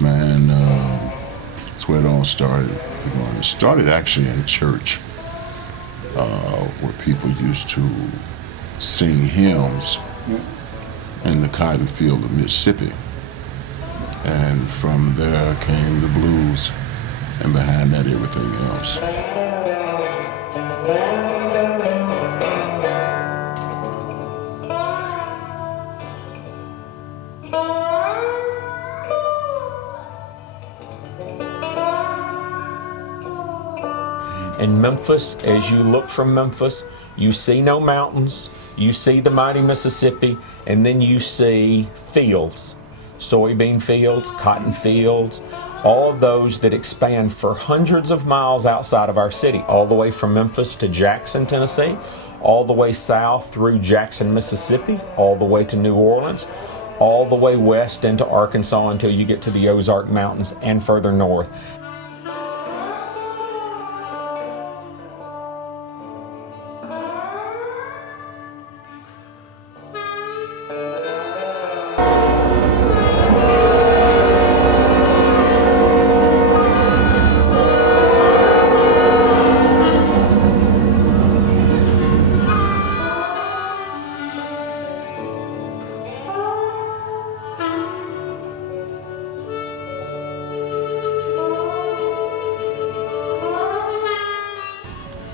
roots, man. That's where it all started. It started actually in church, where people used to sing hymns in the cotton field of Mississippi. And from there came the blues, and behind that, everything else. In Memphis, as you look from Memphis, you see no mountains, you see the mighty Mississippi, and then you see fields, soybean fields, cotton fields, all of those that expand for hundreds of miles outside of our city, all the way from Memphis to Jackson, Tennessee, all the way south through Jackson, Mississippi, all the way to New Orleans, all the way west into Arkansas until you get to the Ozark Mountains and further north.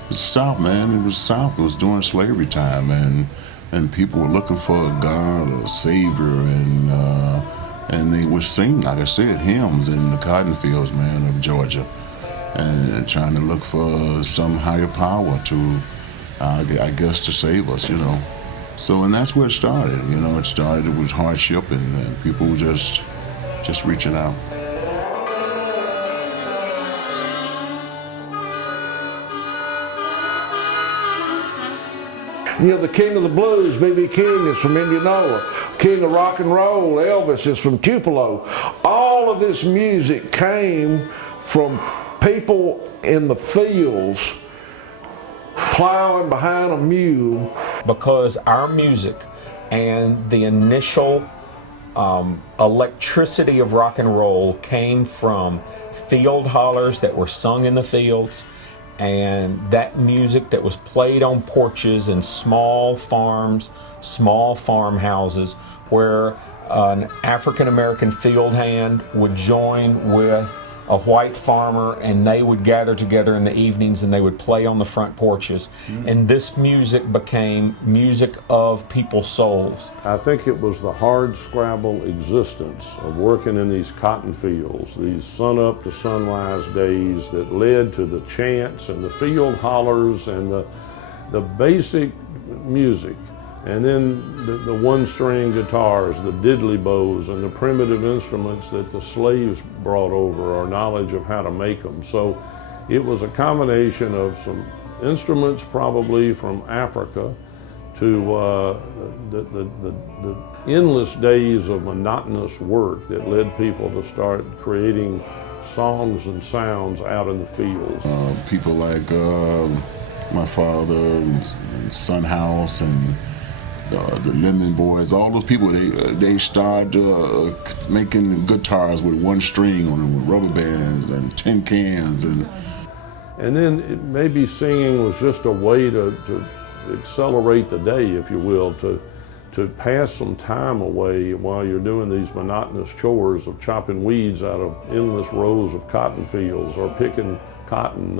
The South, man, it was South. It was during slavery time, and people were looking for a God, a Savior, and they would sing, like I said, hymns in the cotton fields, man, of Georgia, and trying to look for some higher power to, I guess, to save us, you know. So, and that's where it started, you know. It was hardship, and people were just reaching out. You know, the king of the blues, B.B. King, is from Indianola. King of rock and roll, Elvis, is from Tupelo. All of this music came from people in the fields plowing behind a mule. Because our music and the initial electricity of rock and roll came from field hollers that were sung in the fields, and that music that was played on porches in small farms, small farmhouses, where an African-American field hand would join with a white farmer, and they would gather together in the evenings and they would play on the front porches. And this music became music of people's souls. I think it was the hard scrabble existence of working in these cotton fields, these sun-up to sunrise days that led to the chants and the field hollers and the basic music. And then the one-string guitars, the diddley bows, and the primitive instruments that the slaves brought over, our knowledge of how to make them. So it was a combination of some instruments probably from Africa to the endless days of monotonous work that led people to start creating songs and sounds out in the fields. People like my father and Son House and the Lemon Boys, all those people, they started making guitars with one string on them, with rubber bands and tin cans. And then maybe singing was just a way to accelerate the day, if you will, to pass some time away while you're doing these monotonous chores of chopping weeds out of endless rows of cotton fields or picking cotton.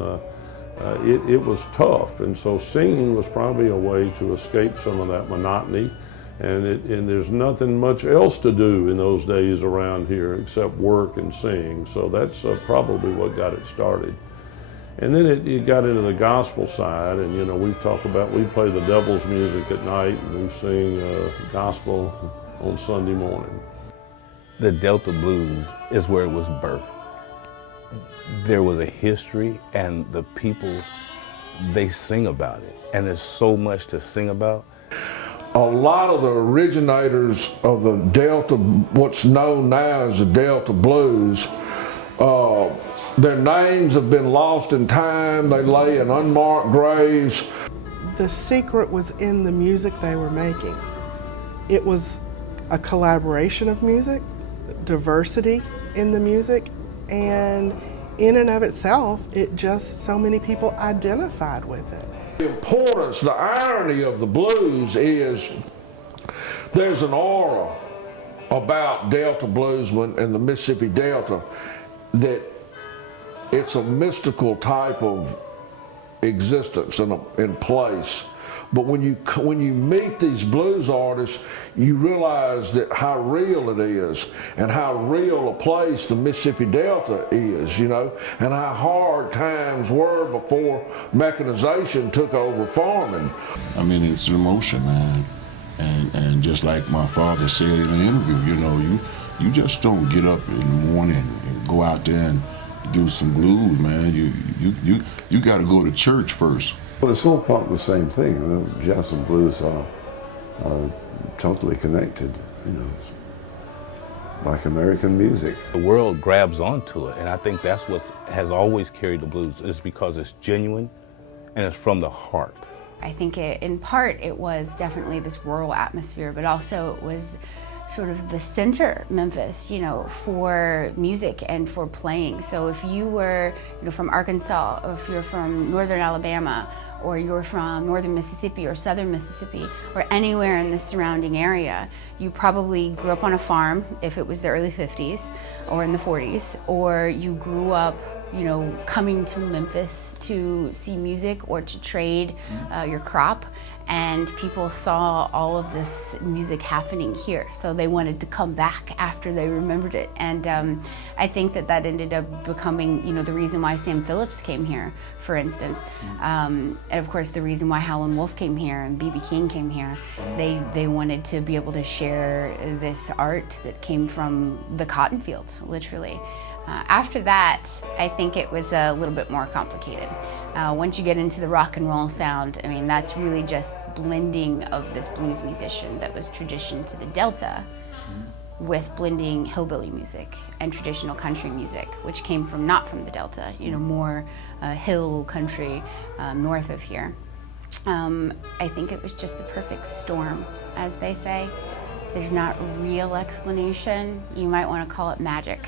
It was tough, and so singing was probably a way to escape some of that monotony, and there's nothing much else to do in those days around here except work and sing, so that's probably what got it started. And then it got into the gospel side, and you know, we play the devil's music at night, and we sing gospel on Sunday morning. The Delta Blues is where it was birthed. There was a history, and the people, they sing about it, and there's so much to sing about. A lot of the originators of the Delta, what's known now as the Delta Blues, their names have been lost in time. They lay in unmarked graves. The secret was in the music they were making. It was a collaboration of music, diversity, in the music, and in and of itself, it just, so many people identified with it. The importance, the irony of the blues is there's an aura about Delta bluesmen and the Mississippi Delta that it's a mystical type of existence in place. But when you meet these blues artists, you realize that how real it is and how real a place the Mississippi Delta is, you know, and how hard times were before mechanization took over farming. I mean, it's an emotion, man. And just like my father said in an interview, you know, you just don't get up in the morning and go out there and do some blues, man. You got to go to church first. Well, it's all part of the same thing. You know, jazz and blues are totally connected. You know, it's like American music. The world grabs onto it, and I think that's what has always carried the blues, is because it's genuine and it's from the heart. I think in part it was definitely this rural atmosphere, but also it was sort of the center, Memphis, you know, for music and for playing. So if you were, you know, from Arkansas, or if you're from northern Alabama, or you're from northern Mississippi or southern Mississippi, or anywhere in the surrounding area, you probably grew up on a farm, if it was the early 50s or in the 40s, or you grew up, you know, coming to Memphis to see music or to trade your crop. And people saw all of this music happening here, so they wanted to come back after they remembered it. And I think that ended up becoming, you know, the reason why Sam Phillips came here, for instance. And of course, the reason why Howlin' Wolf came here and B.B. King came here. They wanted to be able to share this art that came from the cotton fields, literally. After that, I think it was a little bit more complicated. Once you get into the rock and roll sound, I mean, that's really just blending of this blues musician that was tradition to the Delta with blending hillbilly music and traditional country music, which came from not from the Delta, you know, more hill country north of here. I think it was just the perfect storm, as they say. There's not a real explanation. You might want to call it magic.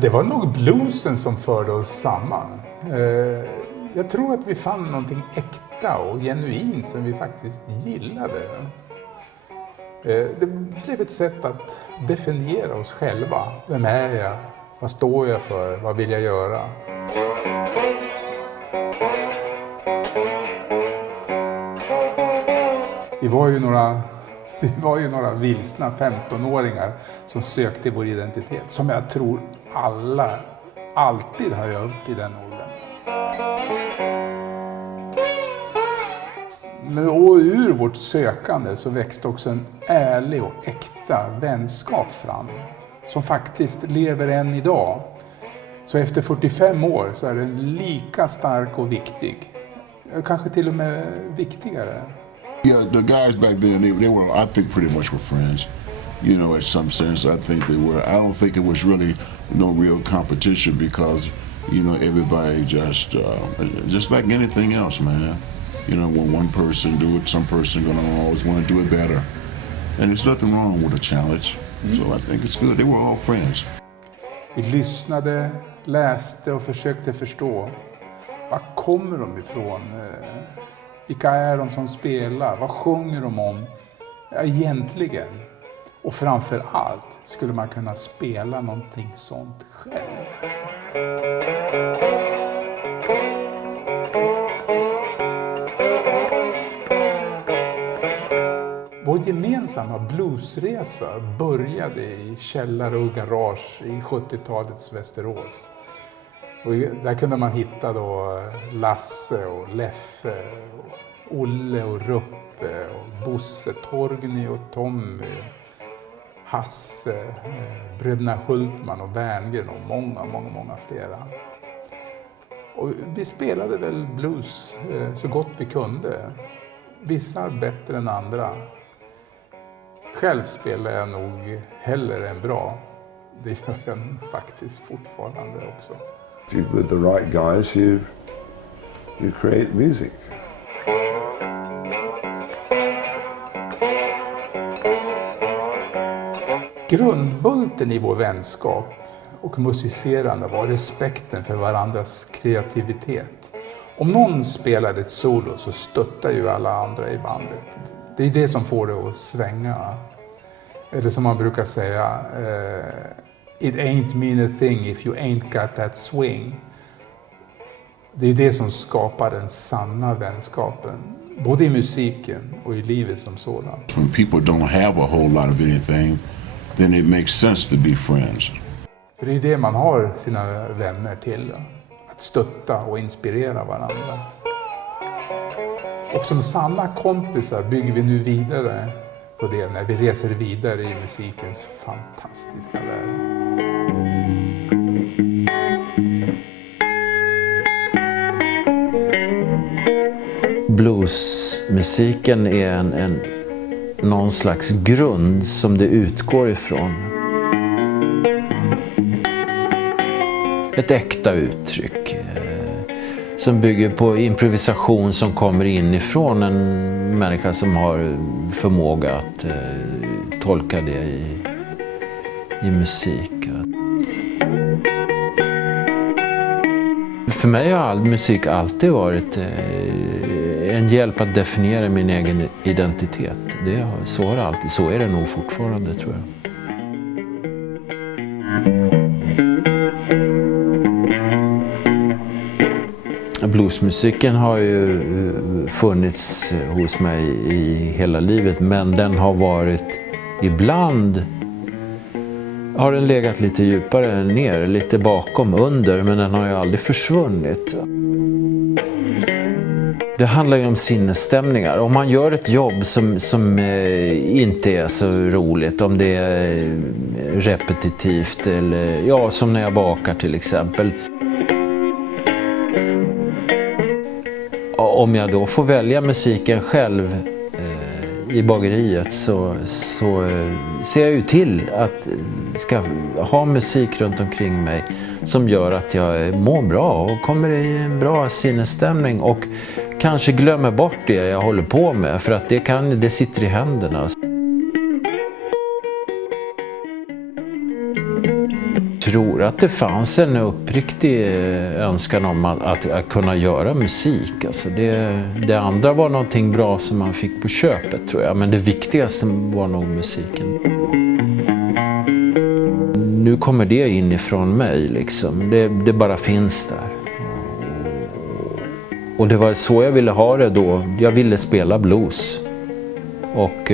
Det var nog bluesen som förde oss samman. Jag tror att vi fann någonting äkta och genuint som vi faktiskt gillade. Det blev ett sätt att definiera oss själva. Vem är jag? Vad står jag för? Vad vill jag göra? Vi var ju några vilsna 15-åringar som sökte vår identitet. Som jag tror alla alltid har gjort i den åldern. Men ur vårt sökande så växte också en ärlig och äkta vänskap fram. Som faktiskt lever än idag. Så efter 45 år så är den lika stark och viktig. Kanske till och med viktigare. Yeah, the guys back then, they were, I think, pretty much were friends. You know, in some sense, I think they were. I don't think it was really no real competition because, you know, everybody just like anything else, man. You know, when one person do it, some person gonna always want to do it better. And there's nothing wrong with a challenge. So I think it's good. They were all friends. Vi lyssnade, läste och försökte förstå. Var kommer de ifrån? Vilka är de som spelar? Vad sjunger de om egentligen? Och framför allt skulle man kunna spela någonting sånt själv. Vår gemensamma bluesresa började i källare och garage i 70-talets Västerås. Och där kunde man hitta då Lasse och Leffe, och Olle och Ruppe, och Bosse, Torgny och Tommy, Hasse, bröderna Hultman och Werngren och många flera. Och vi spelade väl blues så gott vi kunde. Vissa bättre än andra. Själv spelar jag nog hellre än bra. Det gör jag faktiskt fortfarande också. If you're with the right guys, you create music. Grundbulten i vår vänskap och musicerande var respekten för varandras kreativitet. Om någon spelade ett solo så stöttar ju alla andra i bandet. Det är det som får det att svänga. Eller som man brukar säga, it ain't mean a thing if you ain't got that swing. Det är det som skapar den sanna vänskapen. Både i musiken och i livet som sådant. When people don't have a whole lot of anything, then it makes sense to be friends. För det är det man har sina vänner till. Att stötta och inspirera varandra. Och som sanna kompisar bygger vi nu vidare på det när vi reser vidare i musikens fantastiska värld. Bluesmusiken är någon slags grund som det utgår ifrån. Ett äkta uttryck som bygger på improvisation som kommer inifrån en människa som har förmåga att tolka det i musik. För mig har all musik alltid varit en hjälp att definiera min egen identitet. Så har det alltid, så är det nog fortfarande, tror jag. Bluesmusiken har ju funnits hos mig i hela livet, men den har varit ibland har den legat lite djupare ner, lite bakom, under, men den har ju aldrig försvunnit. Det handlar ju om sinnesstämningar. Om man gör ett jobb som inte är så roligt, om det är repetitivt eller ja, som när jag bakar till exempel. Om jag då får välja musiken själv i bageriet så ser jag ju till att ska ha musik runt omkring mig som gör att jag mår bra och kommer i en bra sinnesstämning och kanske glömmer bort det jag håller på med, för att det sitter i händerna. Jag tror att det fanns en uppriktig önskan om att kunna göra musik. Alltså det andra var någonting bra som man fick på köpet, tror jag. Men det viktigaste var nog musiken. Nu kommer det inifrån mig liksom. Det bara finns där. Och det var så jag ville ha det då. Jag ville spela blues. Och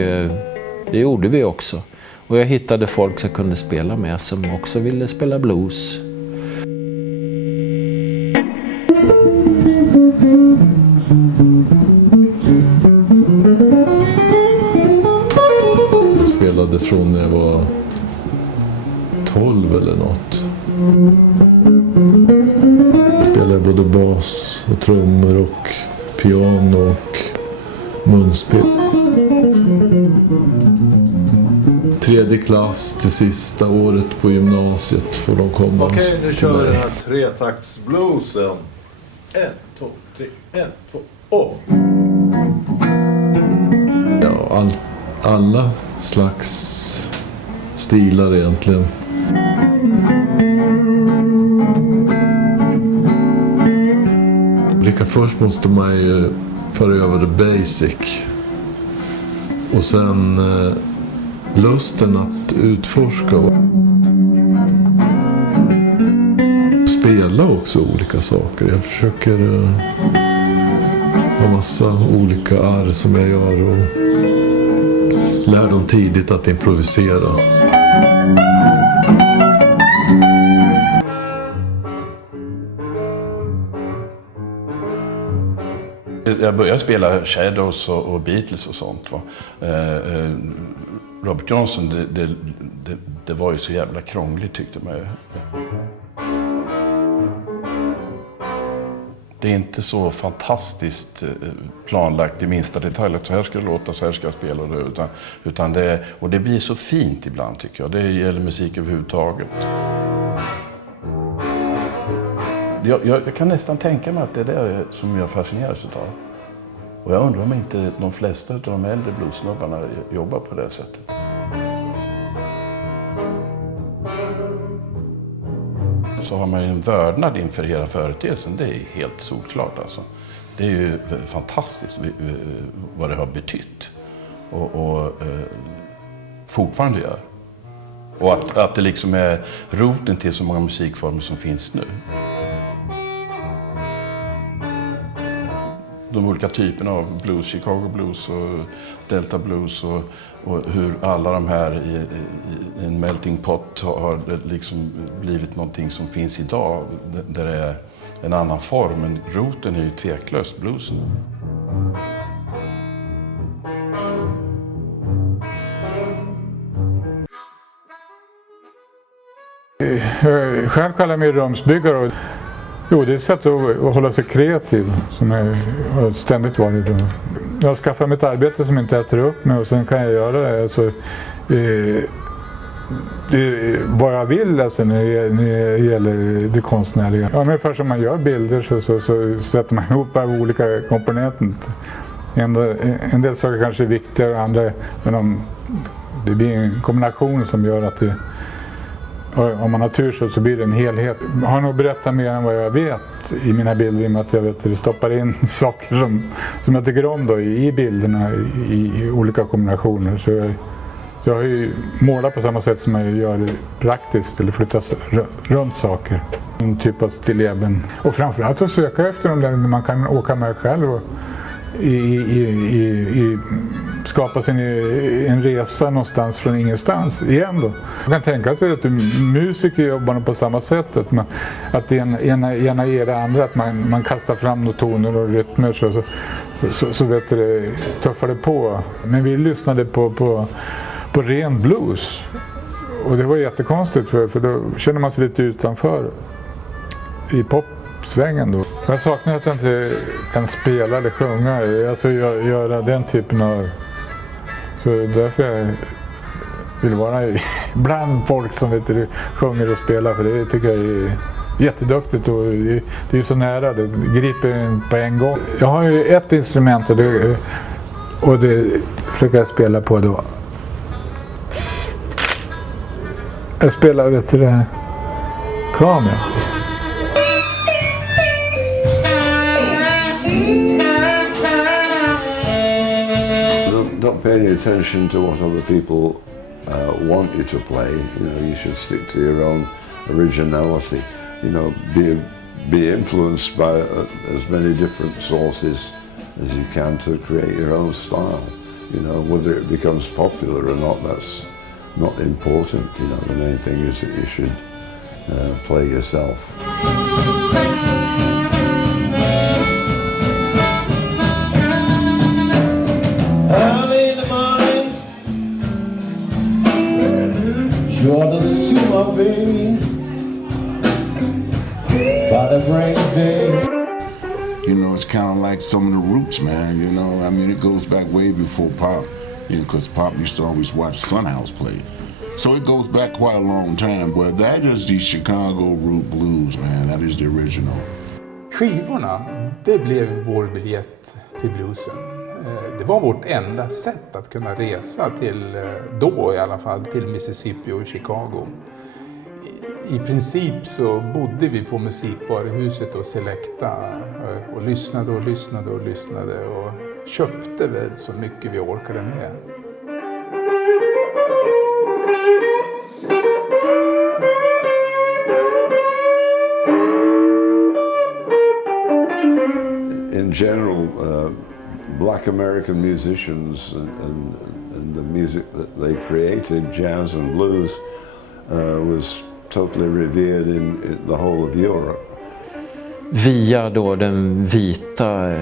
det gjorde vi också. Och jag hittade folk som kunde spela med som också ville spela blues. Jag spelade från när jag var 12 eller något. Jag spelade både bas och trummor och piano och munspel. 3:e klass till sista året på gymnasiet får de komma. Okej, nu kör vi den här tretaktsbluesen. 1, 2, 3, 1, 2, och. Ja, alla slags stilar egentligen. Först måste man ju föra över det basic. Och sen lusten att utforska och spela också olika saker. Jag försöker ha massa olika arr som jag gör och lär dem tidigt att improvisera. Jag började spela Shadows och Beatles och sånt. Va? Robert Johnson, det var ju så jävla krångligt, tyckte man ju. Det är inte så fantastiskt planlagt i minsta detalj att så här ska det låta, så här ska jag spela det. Utan och det blir så fint ibland tycker jag. Det gäller musik överhuvudtaget. Jag kan nästan tänka mig att det är det som jag fascineras utav. Och jag undrar om inte de flesta av de äldre bluesnubbarna jobbar på det sättet. Så har man ju en vördnad inför hela företeelsen, det är helt solklart alltså. Det är ju fantastiskt vad det har betytt och fortfarande gör. Och att det liksom är roten till så många musikformer som finns nu. De olika typerna av blues, Chicago blues och Delta blues och hur alla de här i en melting pot har liksom blivit någonting som finns idag där det är en annan form, men roten är ju tveklöst bluesen. Själv kallar jag mig rumsbyggare. Jo, det är ett sätt att hålla sig kreativ som jag har ständigt varit. Jag har skaffat mig ett arbete som inte äter upp mig och sen kan jag göra det. Alltså, vad jag vill alltså, när det gäller det konstnärliga. Ja, ungefär som man gör bilder så sätter man ihop av olika komponenter. En del saker kanske är viktigare, andra, men det blir en kombination som gör att det, om man har tur så blir det en helhet. Jag har nog berättat mer än vad jag vet i mina bilder, i och med att jag vet att det stoppar in saker som jag tycker om då, i bilderna i olika kombinationer. Så jag har ju målat på samma sätt som jag gör praktiskt, eller flyttat runt saker. En typ av stilleben. Och framförallt att söka efter dem där man kan åka med själv och skapa sig en resa någonstans från ingenstans igen då. Man kan tänka sig att musiker jobbar på samma sätt, att det ena ger det andra, att man kastar fram några toner och rytmer så vet det, tuffar det på. Men vi lyssnade på ren blues och det var jättekonstigt för då känner man sig lite utanför i popsvängen då. Jag saknar att jag inte kan spela eller sjunga, alltså göra den typen av, så därför jag vill vara bland folk som sjunger och spelar, för det tycker jag är jätteduktigt och det är så nära, det griper på en gång. Jag har ju ett instrument och det försöker jag spela på då. Jag spelar kamera. Don't pay any attention to what other people want you to play. You know, you should stick to your own originality. You know, be influenced by as many different sources as you can to create your own style. You know, whether it becomes popular or not, that's not important. You know, the main thing is that you should play yourself. Early in the morning, you're the super baby. By the break of day. You know, it's kind of like some of the roots, man. You know, I mean, it goes back way before pop. You know, because pop used to always watch Sunhouse play. So it goes back quite a long time. But that is the Chicago root blues, man. That is the original. Skivorna, det blev vår biljett till bluesen. Det var vårt enda sätt att kunna resa till, då i alla fall, till Mississippi och Chicago. I princip så bodde vi på musikvaruhuset och Selecta och lyssnade och lyssnade och lyssnade och köpte väl så mycket vi orkade med. In general, black American musicians and the music that they created, jazz and blues, was totally revered in the whole of Europe. Via då den vita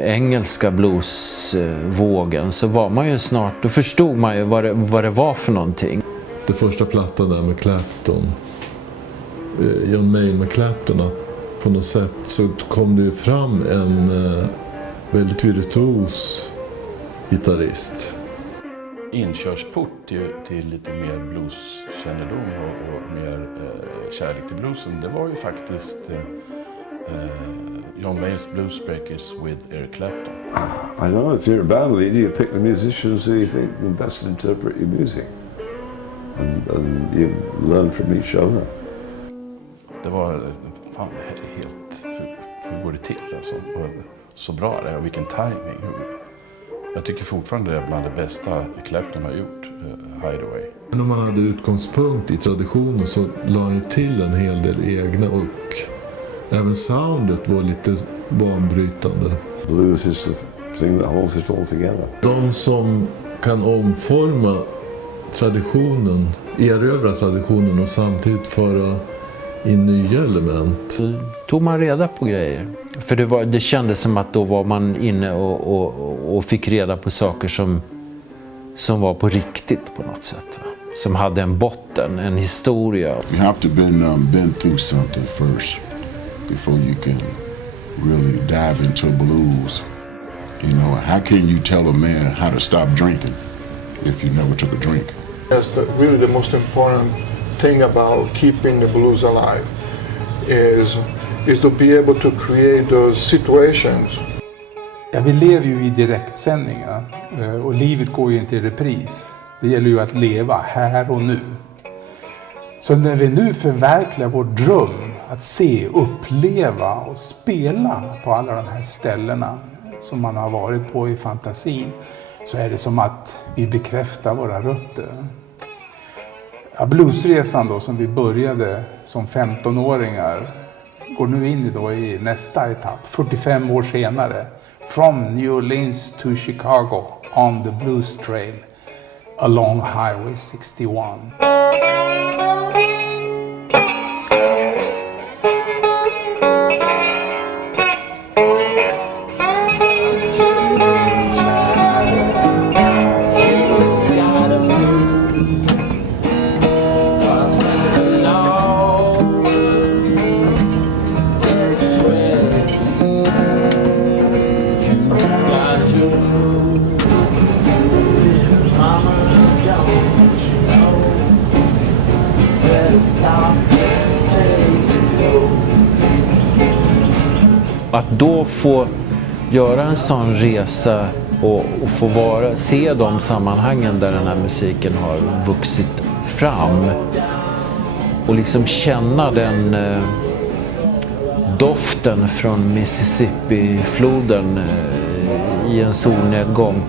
engelska bluesvågen så var man ju snart, då förstod man ju vad det var för någonting. Det första plattan där med Clapton, John Mayne med Clapton, att på något sätt så kom det ju fram en väldigt virtuos gitarrist. Inkörsport till lite mer blueskännedom och mer kärlek till bluesen, det var ju faktiskt John Mayall's Bluesbreakers with Eric Clapton. I don't know, if you're a band leader, you pick the musicians who you think will best interpret your music. And you learn from each other. Det var, fan det här är helt, hur går det till alltså? Så bra det är och vilken timing. Jag tycker fortfarande det är bland det bästa Clapton har gjort, Hideaway. Men om man hade utgångspunkt i traditionen så la han till en hel del egna och även soundet var lite banbrytande. Blues is the thing that holds it all together. De som kan omforma traditionen, erövra traditionen och samtidigt föra in nya element. Så tog man reda på grejer. För det kändes som att då var man inne och fick reda på saker som var på riktigt på något sätt. Va? Som hade en botten, en historia. You have to been through something first before you can really dive into blues. You know, how can you tell a man how to stop drinking if you never took a drink? That's really the most important thing about keeping the blues alive is to be able to create those situations. Ja, vi lever ju i direktsändningar och livet går ju inte i repris. Det gäller ju att leva här och nu. Så när vi nu förverkligar vår dröm att se, uppleva och spela på alla de här ställena som man har varit på i fantasin, så är det som att vi bekräftar våra rötter. Ja, bluesresan då som vi började som 15-åringar går nu in i nästa etapp, 45 år senare. From New Orleans to Chicago on the Blues Trail along Highway 61. Att då få göra en sån resa och få se de sammanhangen där den här musiken har vuxit fram och liksom känna den doften från Mississippi-floden i en solnedgång.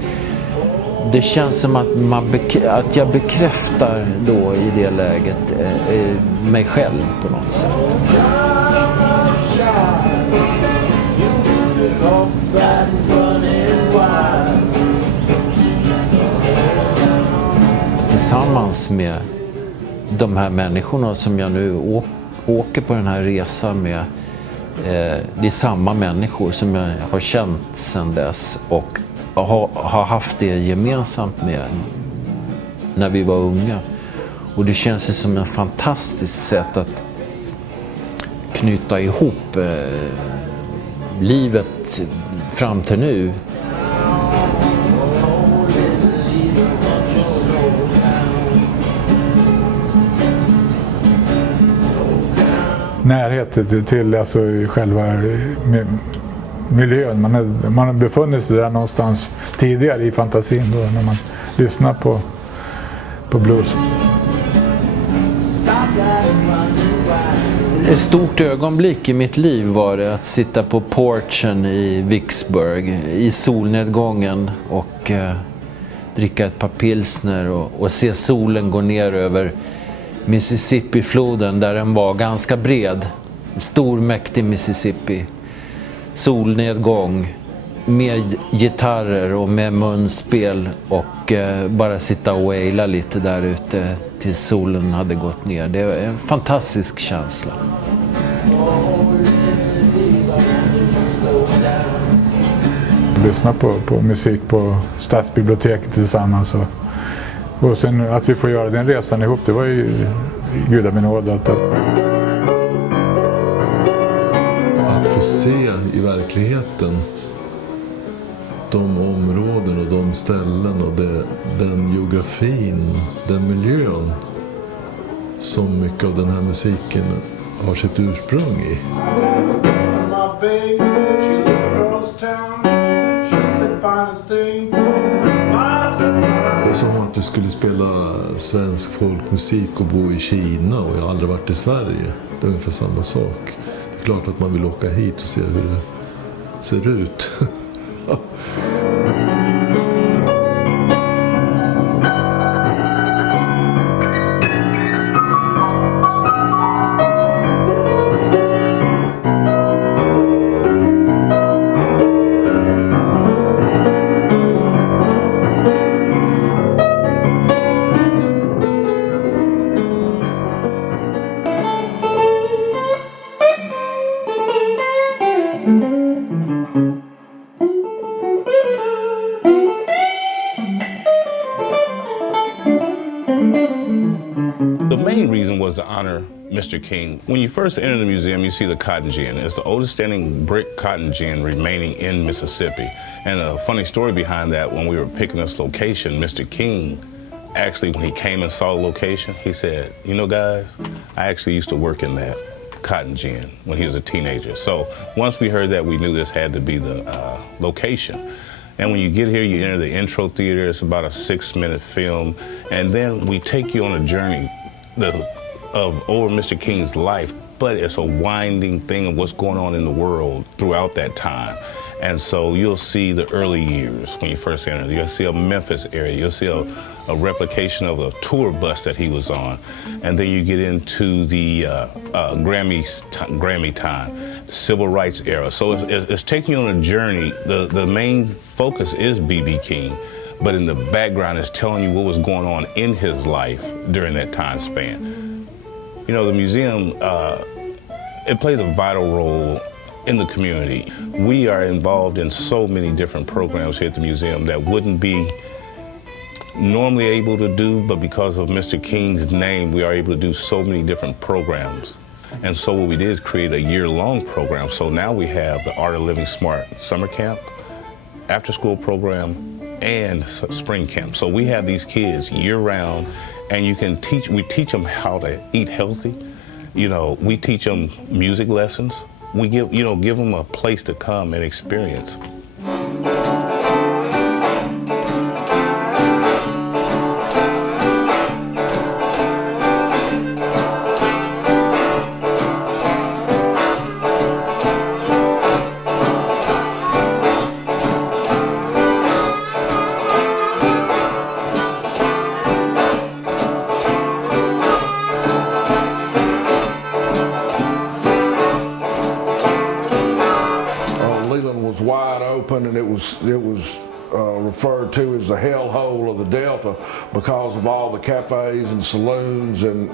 Det känns som att jag bekräftar då i det läget mig själv på något sätt. Tillsammans med de här människorna som jag nu åker på den här resan med, det är samma människor som jag har känt sedan dess och har haft det gemensamt med när vi var unga. Och det känns som ett fantastiskt sätt att knyta ihop livet fram till nu. Närhet till alltså själva miljön. Man har befunnit sig där någonstans tidigare i fantasin då, när man lyssnar på blues. Ett stort ögonblick i mitt liv var det att sitta på porchen i Vicksburg i solnedgången och dricka ett par pilsner och se solen gå ner över Mississippi-floden där den var ganska bred. Stor, mäktig Mississippi. Solnedgång med gitarrer och med munspel och bara sitta och waila lite där ute tills solen hade gått ner. Det var en fantastisk känsla. Lyssna på musik på stadsbiblioteket tillsammans och sen att vi får göra den resan ihop, det var ju gudabenådat. få se i verkligheten de områden och de ställen och den geografin, den miljön som mycket av den här musiken har sitt ursprung i. Det är som att du skulle spela svensk folkmusik och bo i Kina och jag har aldrig varit i Sverige. Det är ungefär samma sak. Det är klart att man vill åka hit och se hur det ser ut. To honor Mr. King. When you first enter the museum, you see the cotton gin. It's the oldest standing brick cotton gin remaining in Mississippi. And a funny story behind that, when we were picking this location, Mr. King, actually when he came and saw the location, he said, you know guys, I actually used to work in that cotton gin when he was a teenager. So once we heard that, we knew this had to be the location. And when you get here, you enter the intro theater. It's about a 6-minute film. And then we take you on a journey over Mr. King's life, but it's a winding thing of what's going on in the world throughout that time. And so you'll see the early years when you first enter. You'll see a Memphis area. You'll see a replication of a tour bus that he was on. And then you get into the Grammy time, civil rights era. So it's taking you on a journey. The main focus is B.B. King, but in the background it's telling you what was going on in his life during that time span. You know, the museum, it plays a vital role in the community. We are involved in so many different programs here at the museum that wouldn't be normally able to do, but because of Mr. King's name, we are able to do so many different programs. And so what we did is create a year-long program. So now we have the Art of Living Smart summer camp, after-school program, and spring camp. So we have these kids year-round, and we teach them how to eat healthy. You know, we teach them music lessons. We give them a place to come and experience. And it was referred to as the hellhole of the Delta because of all the cafes and saloons and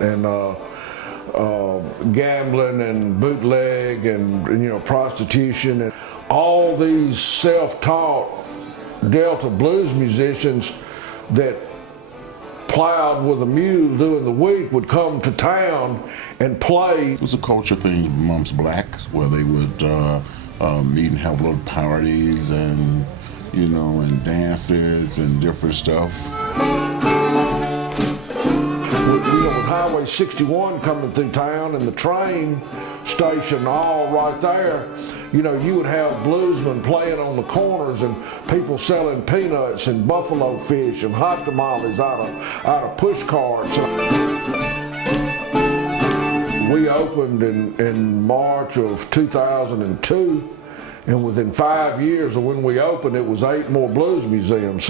gambling and bootleg and prostitution and all these self-taught Delta blues musicians that plowed with a mule during the week would come to town and play. It was a culture thing amongst blacks where they would meet and have little parties and, and dances and different stuff. With Highway 61 coming through town and the train station all right there, you would have bluesmen playing on the corners and people selling peanuts and buffalo fish and hot tamales out of push carts. We opened in March of 2002, and within 5 years of when we opened, it was 8 more blues museums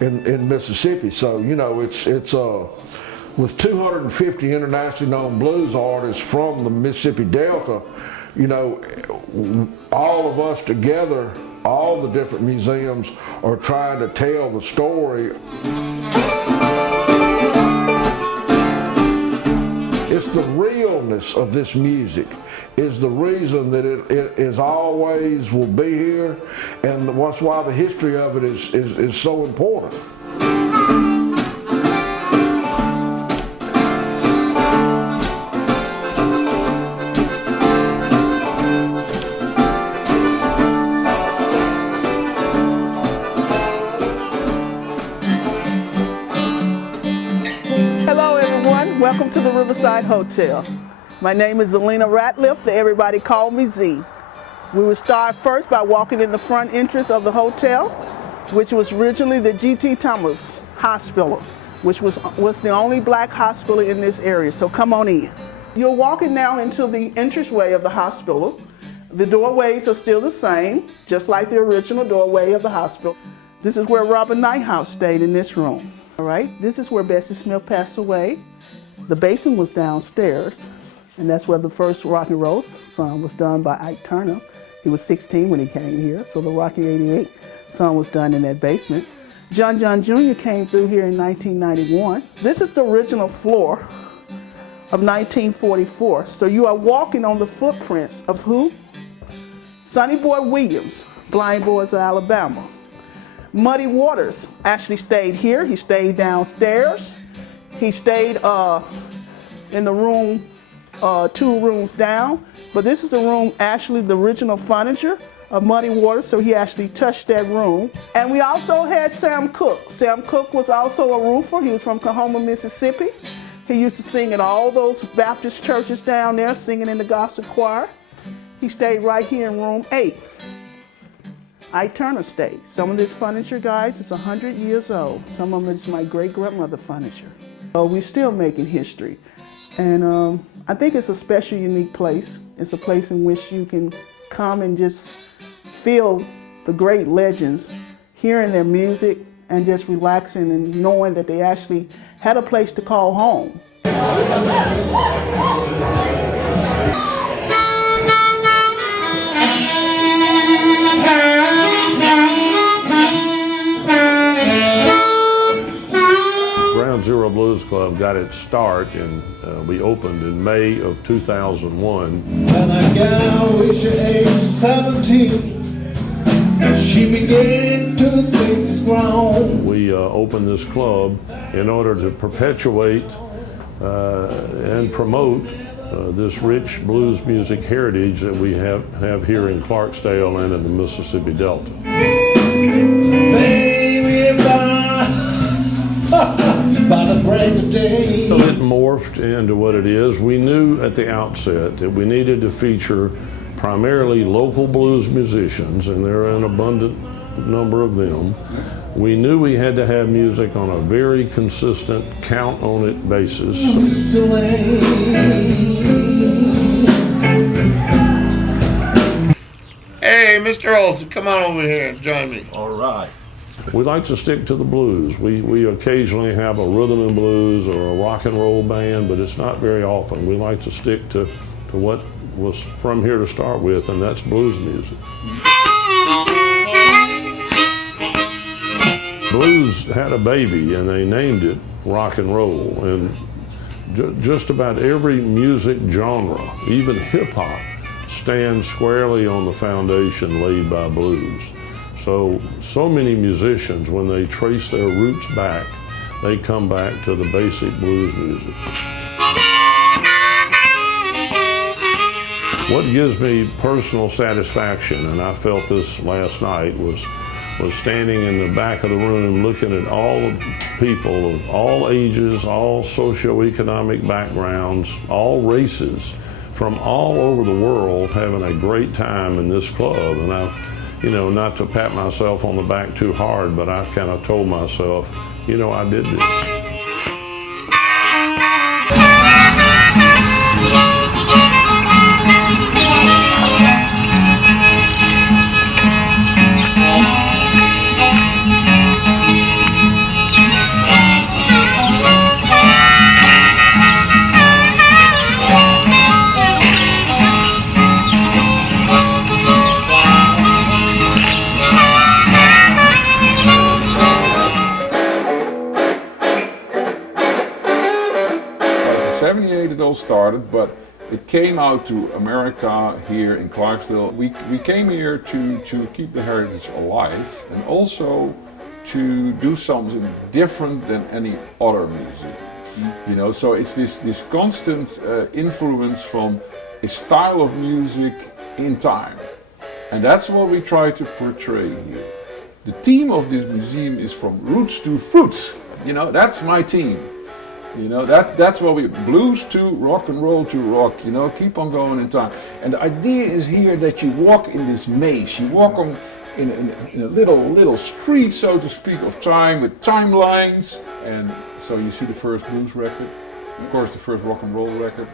in Mississippi. So it's with 250 internationally known blues artists from the Mississippi Delta. All of us together, all the different museums are trying to tell the story. It's the realness of this music is the reason that it is always will be here, and that's why the history of it is so important. Welcome to the Riverside Hotel. My name is Zelina Ratliff, but everybody call me Z. We will start first by walking in the front entrance of the hotel, which was originally the G.T. Thomas Hospital, which was the only black hospital in this area, so come on in. You're walking now into the entranceway of the hospital. The doorways are still the same, just like the original doorway of the hospital. This is where Robert Nighthouse stayed, in this room. All right, this is where Bessie Smith passed away. The basement was downstairs, and that's where the first Rock and Roll song was done by Ike Turner. He was 16 when he came here, so the Rocky 88 song was done in that basement. John Jr. came through here in 1991. This is the original floor of 1944. So you are walking on the footprints of who? Sonny Boy Williams, Blind Boys of Alabama. Muddy Waters actually stayed here. He stayed downstairs. He stayed in the room, 2 rooms down. But this is the room, actually the original furniture of Muddy Waters, so he actually touched that room. And we also had Sam Cooke. Sam Cooke was also a roofer. He was from Coahoma, Mississippi. He used to sing at all those Baptist churches down there, singing in the gospel choir. He stayed right here in room 8. Ike Turner stayed. Some of this furniture, guys, is 100 years old. Some of it is my great-grandmother furniture. We're still making history. And I think it's a special, unique place. It's a place in which you can come and just feel the great legends, hearing their music, and just relaxing and knowing that they actually had a place to call home. Ground Zero Blues Club got its start, and we opened in May of 2001. When a gal reached the age of 17, she began to think grown. We opened this club in order to perpetuate and promote this rich blues music heritage that we have here in Clarksdale and in the Mississippi Delta. Baby, by the break of day. So it morphed into what it is. We knew at the outset that we needed to feature primarily local blues musicians, and there are an abundant number of them. We knew we had to have music on a very consistent, count-on-it basis. Hey, Mr. Olson, come on over here and join me. All right. We like to stick to the blues. We occasionally have a rhythm and blues or a rock and roll band, but it's not very often. We like to stick to what was from here to start with, and that's blues music. Blues had a baby, and they named it rock and roll. And just about every music genre, even hip-hop, stands squarely on the foundation laid by blues. So many musicians, when they trace their roots back, they come back to the basic blues music. What gives me personal satisfaction, and I felt this last night, was standing in the back of the room looking at all the people of all ages, all socioeconomic backgrounds, all races, from all over the world having a great time in this club. And I've, not to pat myself on the back too hard, but I kind of told myself, I did this. It all started, but it came out to America here in Clarksdale. We came here to keep the heritage alive and also to do something different than any other music. So it's this constant influence from a style of music in time. And that's what we try to portray here. The theme of this museum is from roots to fruits. That's my theme. You know, that's what we, blues to rock and roll to rock, you know, keep on going in time. And the idea is here that you walk in this maze, you walk on in a little street, so to speak, of time with timelines. And so you see the first blues record, of course the first rock and roll record.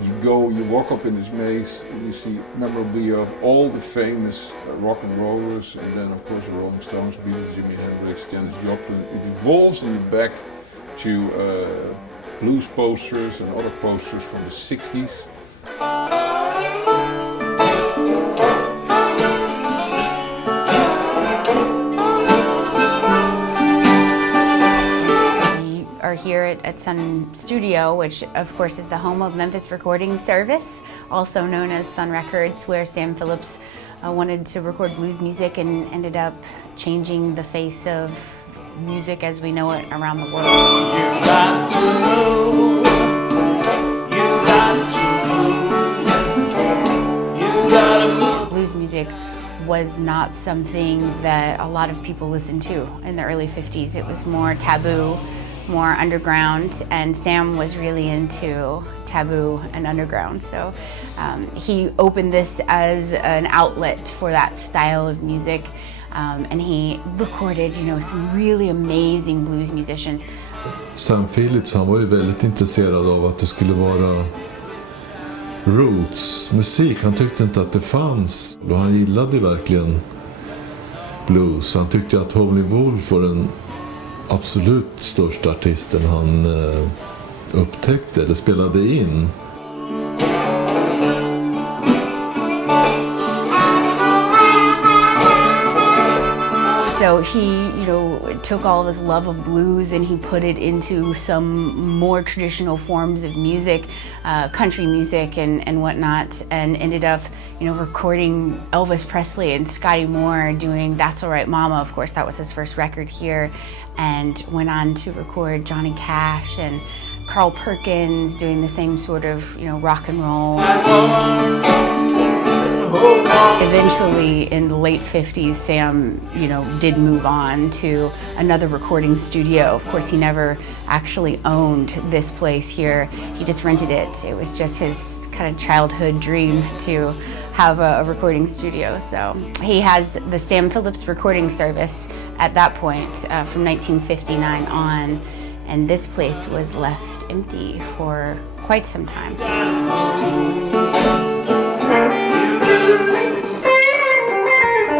You walk up in this maze and you see memorabilia of all the famous rock and rollers, and then of course the Rolling Stones, Beatles, Jimi Hendrix, Janis Joplin. It evolves in the back to blues posters and other posters from the 60s. Are here at Sun Studio, which of course is the home of Memphis Recording Service, also known as Sun Records, where Sam Phillips wanted to record blues music and ended up changing the face of music as we know it around the world. You got to know, you got to move, you gotta move. Blues music was not something that a lot of people listened to in the early 50s. It was more taboo, more underground, and Sam was really into taboo and underground. So he opened this as an outlet for that style of music, and he recorded, you know, some really amazing blues musicians. Sam Phillips, han var ju väldigt intresserad av att det skulle vara roots musik. Han tyckte inte att det fanns, och han gillade verkligen blues. Han tyckte att Howlin' Wolf var den absolut största artisten han upptäckte eller spelade in. So he, you know, took all of his love of blues and he put it into some more traditional forms of music, country music and whatnot, and ended up, you know, recording Elvis Presley and Scotty Moore doing That's All Right Mama. Of course, that was his first record here, and went on to record Johnny Cash and Carl Perkins doing the same sort of, you know, rock and roll. Eventually, in the late 50s, Sam, you know, did move on to another recording studio. Of course, he never actually owned this place here. He just rented it. It was just his kind of childhood dream to have a recording studio. So he has the Sam Phillips Recording Service at that point from 1959 on, and this place was left empty for quite some time.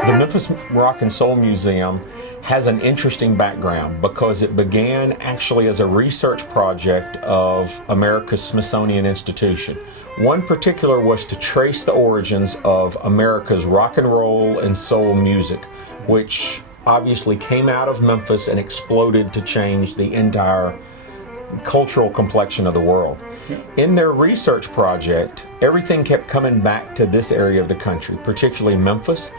The Memphis Rock and Soul Museum has an interesting background because it began actually as a research project of America's Smithsonian Institution. One particular was to trace the origins of America's rock and roll and soul music, which obviously came out of Memphis and exploded to change the entire cultural complexion of the world. In their research project, everything kept coming back to this area of the country, particularly Memphis.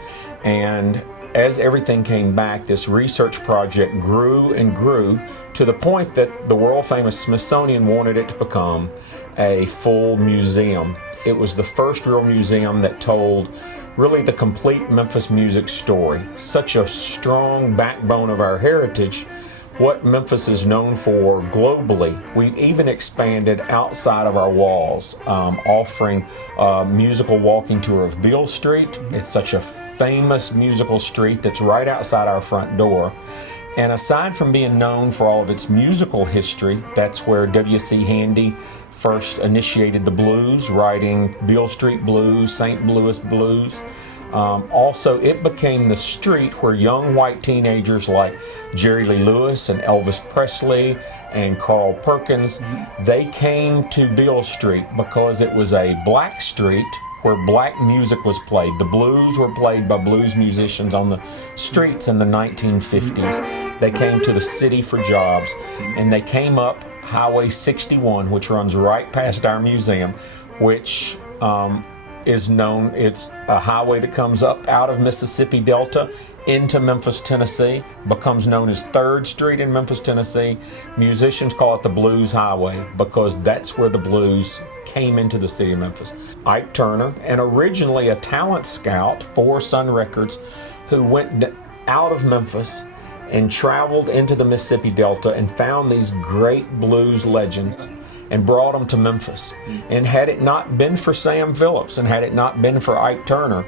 And as everything came back, this research project grew and grew to the point that the world famous Smithsonian wanted it to become a full museum. It was the first real museum that told really the complete Memphis music story. Such a strong backbone of our heritage, what Memphis is known for globally. We've even expanded outside of our walls, offering a musical walking tour of Beale Street. It's such a famous musical street that's right outside our front door. And aside from being known for all of its musical history, that's where W.C. Handy first initiated the blues, writing Beale Street Blues, St. Louis Blues. Also, it became the street where young white teenagers like Jerry Lee Lewis and Elvis Presley and Carl Perkins, they came to Beale Street because it was a black street where black music was played. The blues were played by blues musicians on the streets in the 1950s. They came to the city for jobs, and they came up Highway 61, which runs right past our museum, which is known, it's a highway that comes up out of Mississippi Delta into Memphis, Tennessee, becomes known as 3rd Street in Memphis, Tennessee. Musicians call it the Blues Highway because that's where the blues came into the city of Memphis. Ike Turner, and originally a talent scout for Sun Records, who went out of Memphis and traveled into the Mississippi Delta and found these great blues legends and brought them to Memphis. And had it not been for Sam Phillips and had it not been for Ike Turner,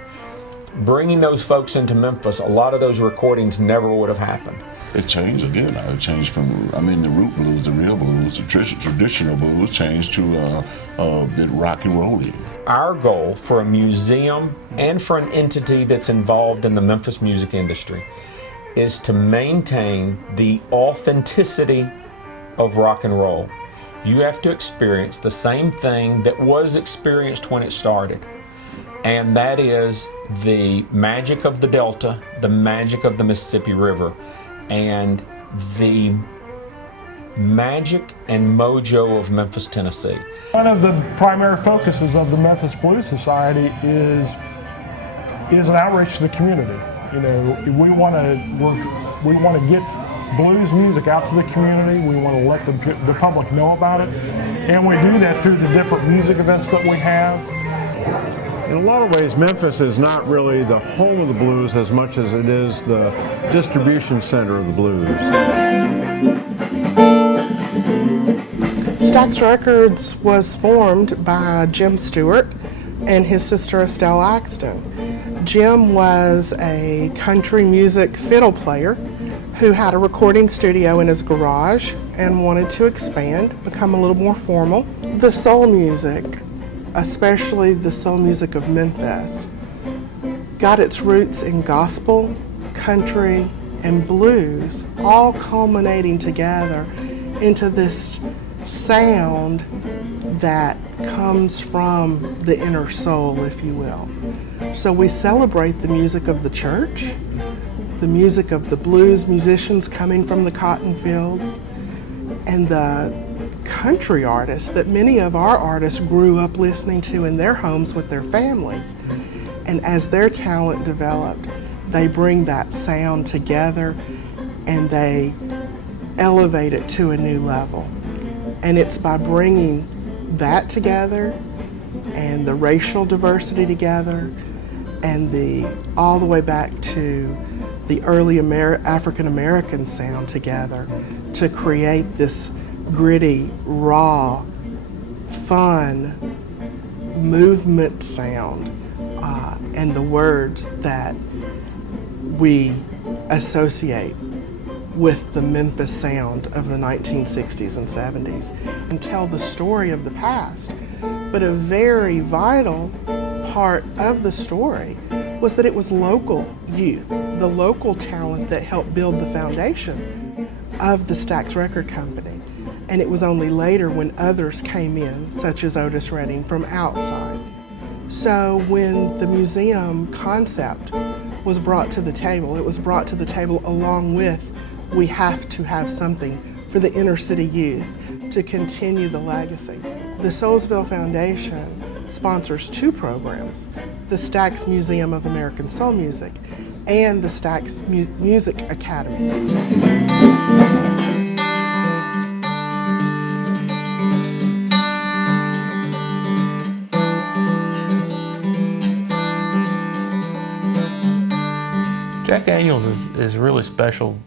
bringing those folks into Memphis, a lot of those recordings never would have happened. It changed again. It changed from, the root blues, the real blues, the traditional blues changed to a bit rock and rolly. Our goal for a museum and for an entity that's involved in the Memphis music industry is to maintain the authenticity of rock and roll. You have to experience the same thing that was experienced when it started. And that is the magic of the Delta, the magic of the Mississippi River, and the magic and mojo of Memphis, Tennessee. One of the primary focuses of the Memphis Blues Society is an outreach to the community. We want to get blues music out to the community. We want to let the public know about it, and we do that through the different music events that we have. In a lot of ways, Memphis is not really the home of the blues as much as it is the distribution center of the blues. Stax Records was formed by Jim Stewart and his sister Estelle Axton. Jim was a country music fiddle player who had a recording studio in his garage and wanted to expand, become a little more formal. The soul music, especially the soul music of Memphis, got its roots in gospel, country, and blues, all culminating together into this sound that comes from the inner soul, if you will. So we celebrate the music of the church, the music of the blues musicians coming from the cotton fields, and the country artists that many of our artists grew up listening to in their homes with their families. And as their talent developed, they bring that sound together and they elevate it to a new level. And it's by bringing that together and the racial diversity together and all the way back to the early African American sound together to create this gritty, raw, fun, movement sound, and the words that we associate with the Memphis sound of the 1960s and 70s, and tell the story of the past. But a very vital part of the story was that it was local youth, the local talent that helped build the foundation of the Stax Record Company. And it was only later when others came in, such as Otis Redding, from outside. So when the museum concept was brought to the table, it was brought to the table along with, we have to have something for the inner city youth to continue the legacy. The Soulsville Foundation sponsors two programs, the Stax Museum of American Soul Music and the Stax Music Academy. Jack Daniel's is really special,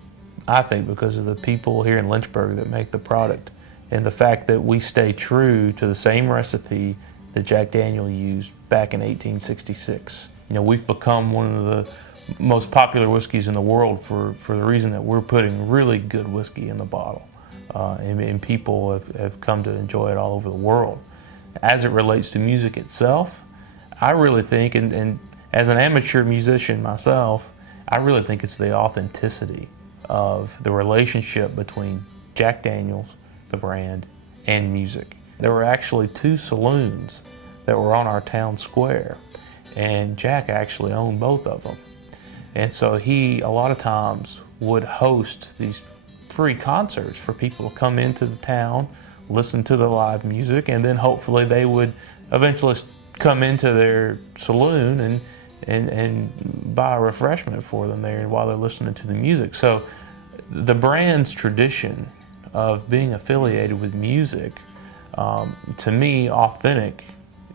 I think, because of the people here in Lynchburg that make the product and the fact that we stay true to the same recipe that Jack Daniel used back in 1866. We've become one of the most popular whiskeys in the world for the reason that we're putting really good whiskey in the bottle. And people have come to enjoy it all over the world. As it relates to music itself, I really think, and as an amateur musician myself, I really think it's the authenticity of the relationship between Jack Daniel's, the brand, and music. There were actually two saloons that were on our town square, and Jack actually owned both of them. And so he, a lot of times, would host these free concerts for people to come into the town, listen to the live music, and then hopefully they would eventually come into their saloon and buy a refreshment for them there while they're listening to the music. So the brand's tradition of being affiliated with music, to me, authentic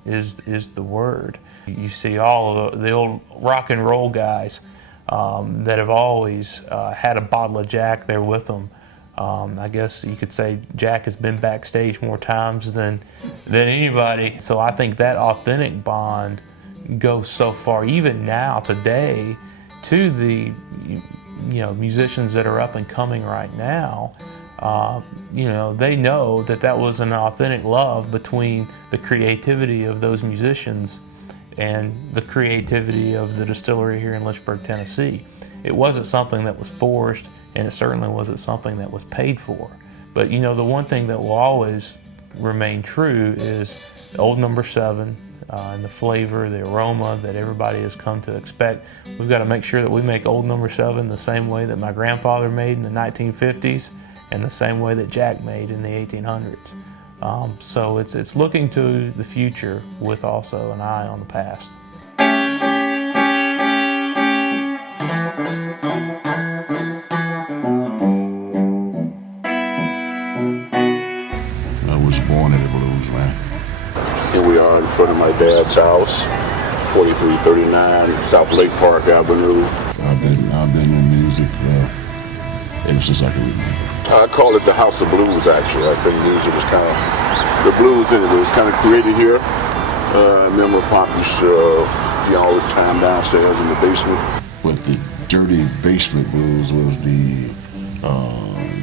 is the word. You see all of the old rock and roll guys that have always had a bottle of Jack there with them. I guess you could say Jack has been backstage more times than anybody. So I think that authentic bond goes so far, even now, today, to the musicians that are up and coming right now. They know that was an authentic love between the creativity of those musicians and the creativity of the distillery here in Lynchburg, Tennessee. It wasn't something that was forced, and it certainly wasn't something that was paid for. But the one thing that will always remain true is Old Number 7 and the flavor, the aroma that everybody has come to expect. We've got to make sure that we make Old Number 7 the same way that my grandfather made in the 1950s and the same way that Jack made in the 1800s. So it's looking to the future with also an eye on the past. I was born in the blues, man. Here we are in front of my dad's house, 4339 South Lake Park Avenue. I've been in music ever since I can remember. I call it the House of Blues, actually. I think music was kind of, the blues anyway, was kind of created here. I remember Pop used to be all the time downstairs in the basement. But the dirty basement blues was the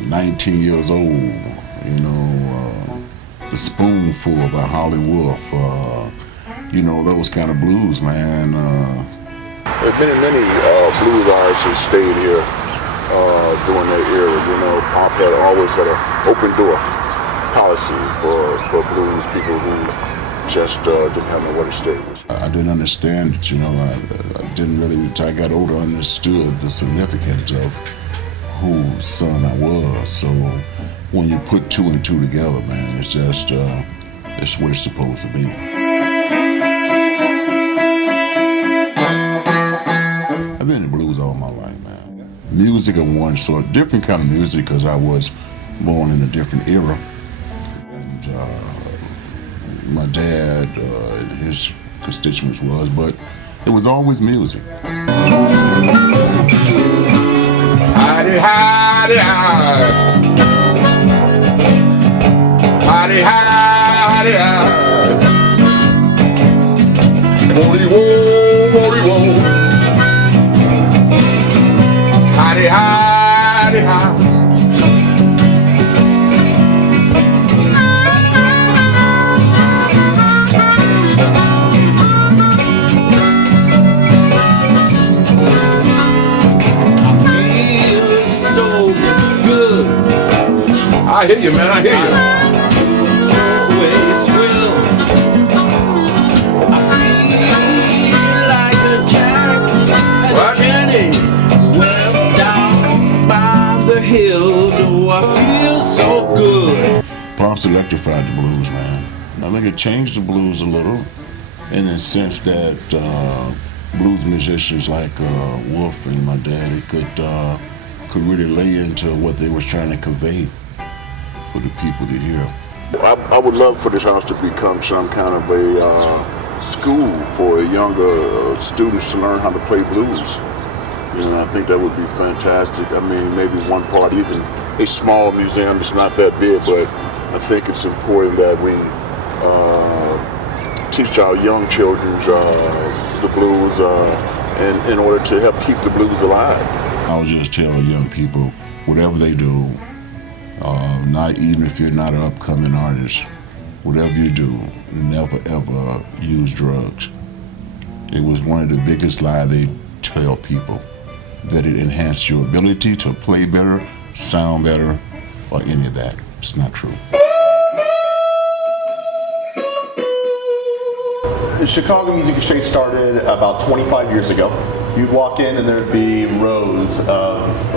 19 years old, the Spoonful by Howling Wolf, those kind of blues, man. Many blues artists have stayed here during that era. Pop always had an open door policy for blues people who just didn't have nowhere to stay. I didn't understand it, I didn't really, until I got older, understood the significance of whose son I was. So when you put two and two together, man, it's just, it's what it's supposed to be. I've been in blues all my life, man. Music of one sort, different kind of music, because I was born in a different era. And my dad and his constituents was, but it was always music. Hidey, hidey, hidey. Hidey, hidey, hidey. Woody, whoa, woody, whoa. Hidey, hidey, hidey. I hear you, man, I hear you. Always will. I feel like a Jack and Jenny went down by the hill. Do I feel so good? Pop's electrified the blues, man. I think it changed the blues a little in the sense that blues musicians like Wolf and my daddy could really lay into what they were trying to convey for the people to hear. I would love for this house to become some kind of a school for younger students to learn how to play blues. I think that would be fantastic. I mean, maybe one part, even a small museum, it's not that big, but I think it's important that we teach our young children the blues in order to help keep the blues alive. I would just tell young people, whatever they do, not even if you're not an upcoming artist, whatever you do, never ever use drugs. It was one of the biggest lies they tell people, that it enhanced your ability to play better, sound better, or any of that. It's not true. The Chicago Music Exchange started about 25 years ago. You'd walk in and there'd be rows of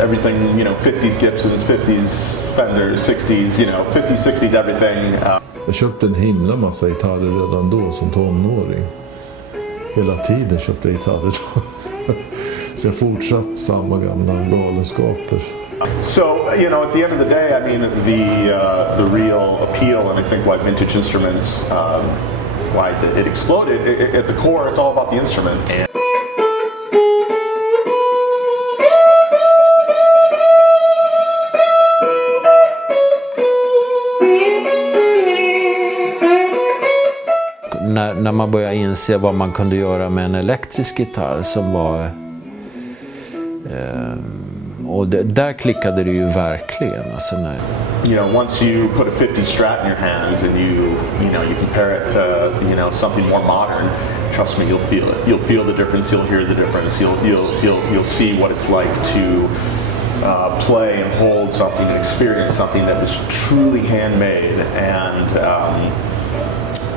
everything, 50s Gibsons, 50s Fenders, 60s, 50s, 60s, everything. Jag köpte en himla massa gitarrer redan då som tonåring. Hela tiden köpte jag gitarrer då. Så jag fortsatt samma gamla galenskaper. So, at the end of the day, I mean, the real appeal, and I think why vintage instruments, why it exploded, at the core, it's all about the instrument. när man börjar inse vad man kunde göra med en elektrisk gitarr som var... och där klickade det ju verkligen. Alltså när... You know, once you put a 50 Strat in your hand and you compare it to, something more modern, trust me, you'll feel it. You'll feel the difference. You'll hear the difference. You'll see what it's like to play and hold something and experience something that was truly handmade. And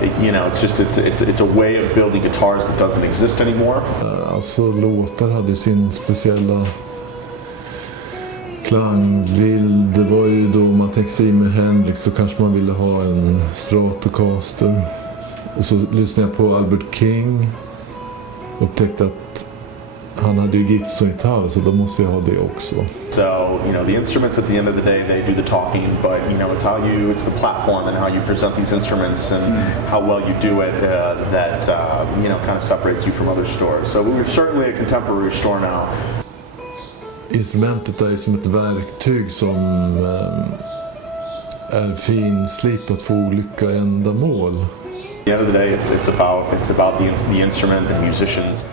it's a way of building guitars that doesn't exist anymore. Alltså låtar hade sin speciella klangbild. Det var ju då man tänkte sig med Hendrix, då kanske man ville ha en Stratocaster. Så lyssnade jag på Albert King och upptäckte att han hade ju Gibson-gitarr, så då måste jag ha det också. So, the instruments at the end of the day, they do the talking, but, it's the platform and how you present these instruments and how well you do it that, kind of separates you from other stores. So we're certainly a contemporary store now. Instrumentet är som ett verktyg som är finslipat för olika ändamål. At the end of the day, it's about the instrument and musicians.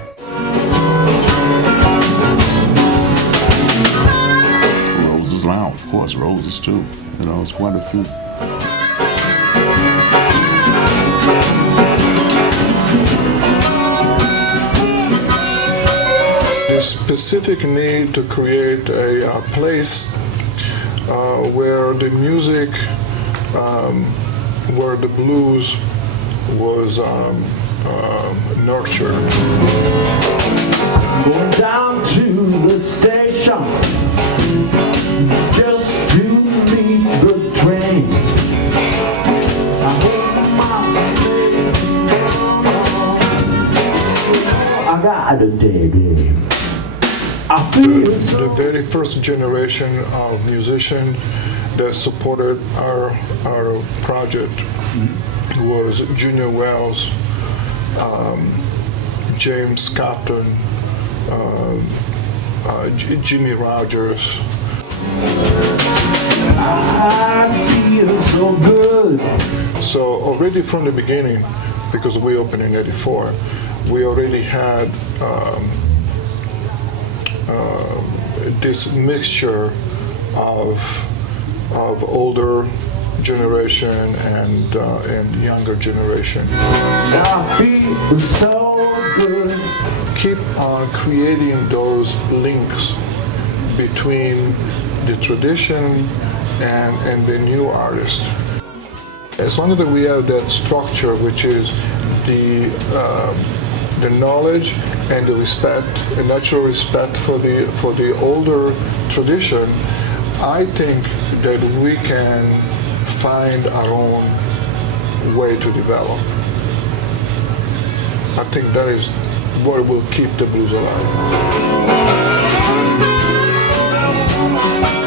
Rosas loud, of course, Rosas too. It's quite a few. The specific need to create a place where the music, where the blues was nurtured. Going down to the station just to meet the train. I hope I got a baby. The very first generation of musicians that supported our project was Junior Wells, James Cotton, Jimmy Rogers. I feel so good. So already from the beginning, because we opened in '84, we already had this mixture of older generation and younger generation. I feel so good. Keep on creating those links between the tradition and the new artist. As long as we have that structure, which is the knowledge and the respect, the natural respect for the older tradition, I think that we can find our own way to develop. I think that is what will keep the blues alive.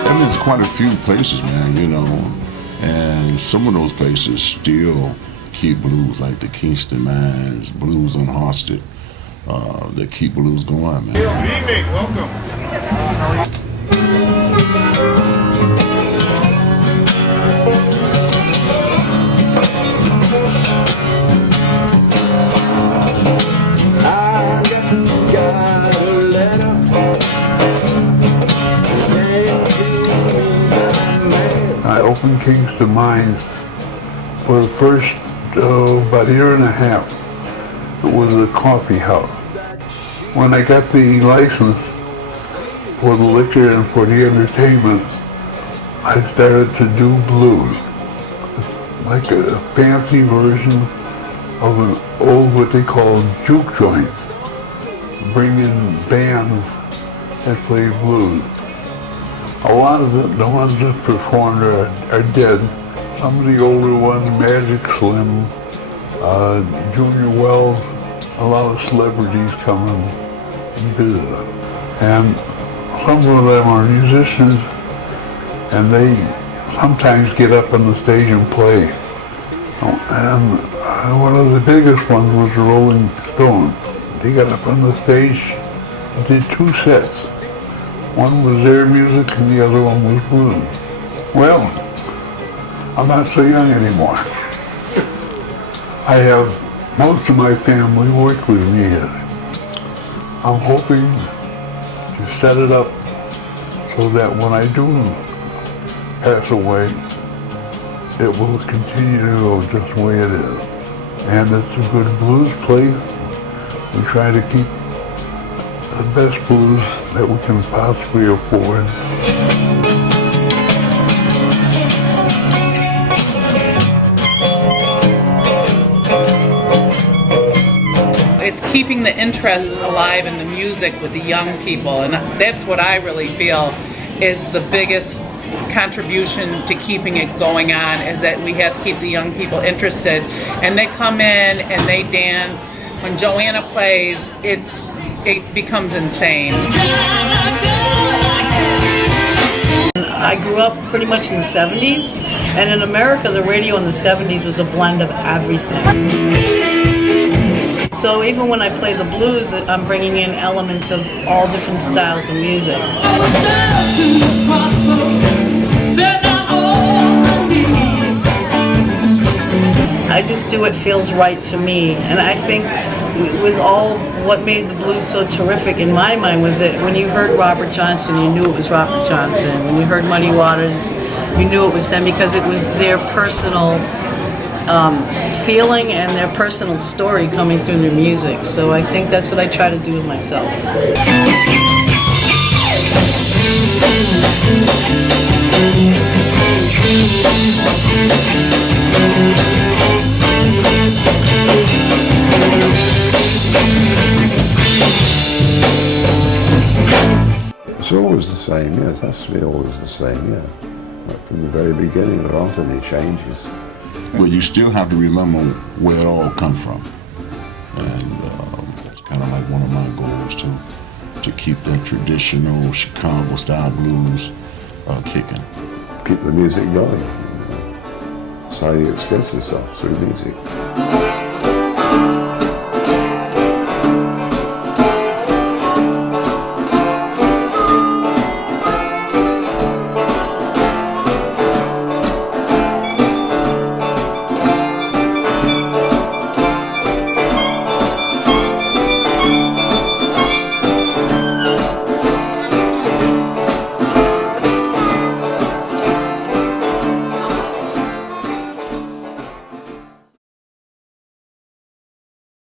I mean, there's quite a few places, man, and some of those places still keep blues, like the Kingstone Mines, Blues Unhosted, that keep blues going, man. Good evening, welcome. I opened Kingstone Mines for the first about a year and a half. It was a coffee house. When I got the license for the liquor and for the entertainment, I started to do blues. Like a fancy version of an old, what they call juke joint. Bring in bands that play blues. A lot of the ones that performed are dead. Some of the older ones, Magic Slim, Junior Wells, a lot of celebrities come and visit us. And some of them are musicians, and they sometimes get up on the stage and play. And one of the biggest ones was the Rolling Stones. They got up on the stage and did 2 sets. One was their music and the other one was blues. Well, I'm not so young anymore. I have Most of my family worked with me. I'm hoping to set it up so that when I do pass away, it will continue to go just the way it is. And it's a good blues place. We try to keep the best blues that we can possibly afford. It's keeping the interest alive in the music with the young people, and that's what I really feel is the biggest contribution to keeping it going on, is that we have to keep the young people interested, and they come in and they dance. When Joanna plays, it becomes insane. I grew up pretty much in the 70s, and in America the radio in the 70s was a blend of everything. So even when I play the blues, I'm bringing in elements of all different styles of music. I just do what feels right to me, and I think with all what made the blues so terrific in my mind was that when you heard Robert Johnson, you knew it was Robert Johnson. When you heard Muddy Waters, you knew it was them, because it was their personal feeling and their personal story coming through their music. So I think that's what I try to do with myself. It's always the same, yeah. It has to be always the same, yeah. Like from the very beginning, there aren't any changes. Well, you still have to remember where it all come from. And it's kind of like one of my goals to keep that traditional Chicago style blues kicking. Keep the music going. That's how you express yourself, through music.